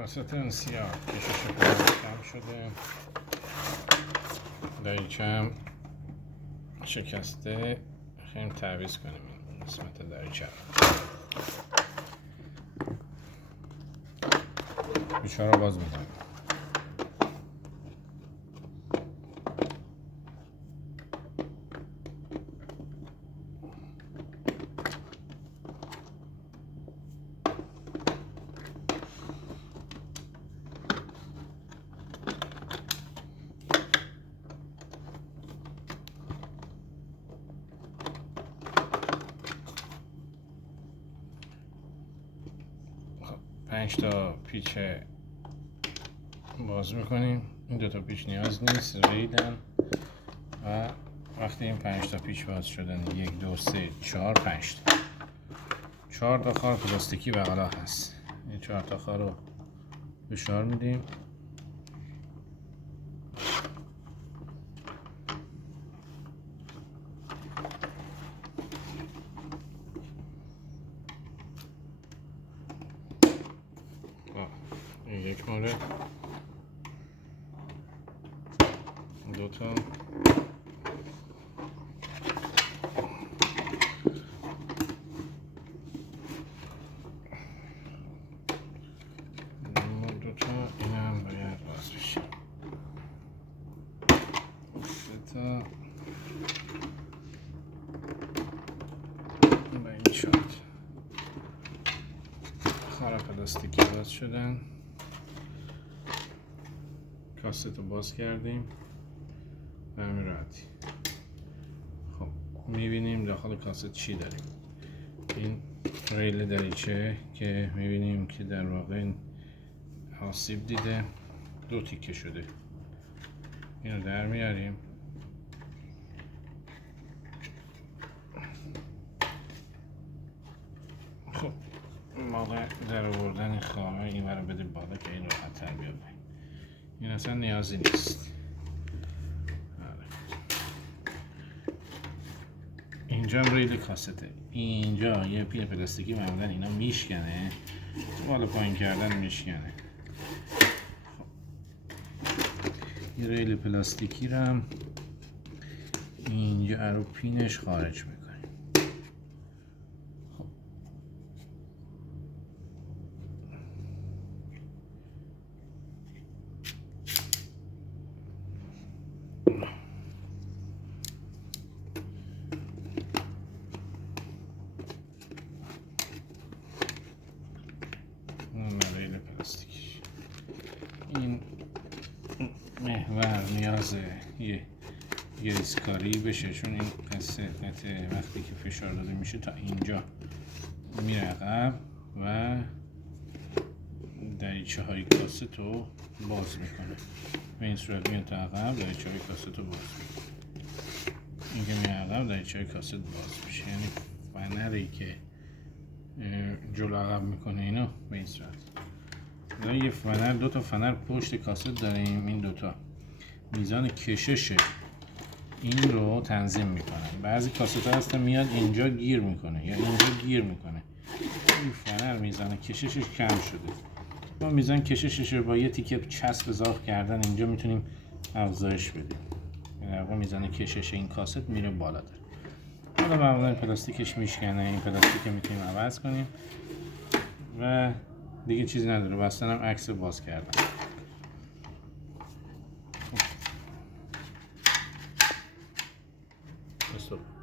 کاست سیاه کشش پلاس کم شده، دریچه هم شکسته. خیلی تعویض کنیم این قسمت دریچه رو. بیچاره باز می‌کنیم. پنج تا پیچ باز میکنیم. این دو تا پیچ نیاز نیست، ریدن و وقتی این 5 تا پیچ باز شدن 1 2 3 4 5 تا 4 تا خار پلاستیکی بغلا هست. این 4 تا خار رو فشار میدیم. این یک مورد، دو تا، این هم باید باز بشه، سه تا و این شد. خار پلاستیکی باز شدن. کاست رو باز کردیم به همین راحتی. خب میبینیم داخل کاست چی داریم. این ریل دریچه که میبینیم که در واقع آسیب دیده، 2 تیکه شده. اینو در میاریم. خب موقع در آوردن این خامه این رو بده بالا که این راحت تر بیاد. این اصلا نیازی نیست. اینجا هم ریل کاسته. اینجا یه پیل پلاستیکی معمولا اینا میشکنه، بالا پایین کردن میشکنه. یه ریل پلاستیکی رو هم اینجا رو پینش خارج میکنیم. ریل پلاستیکی. این محور نیازه یه گریسکاری بشه، چون این قسمت وقتی که فشار داده میشه تا اینجا میره عقب و دریچه های کاست رو باز میکنه. به این صورت میاد تا عقب، دریچه های کاست رو باز میکنه. این که میاد عقب، دریچه های کاست باز میشه. یعنی فنری که جلو عقب میکنه اینو به این صورت. یه فنر، 2 تا فنر پشت کاست داریم. این 2 تا میزان کشش این رو تنظیم میکنن. بعضی کاست ها هستن میاد اینجا گیر میکنه یا اینجا گیر میکنه. این فنر میزان کششش کم شده. ما میزان کششش رو با یه تیکه چسب اضافه کردن اینجا میتونیم افزایش بدیم. یعنی میزان کشش این کاست میره بالاتر. حالا معمولا پلاستیکش میشکنه، این پلاستیک میتونیم عوض کنیم و دیگه چیزی نداره. بستن هم عکس باز کردن. Stop.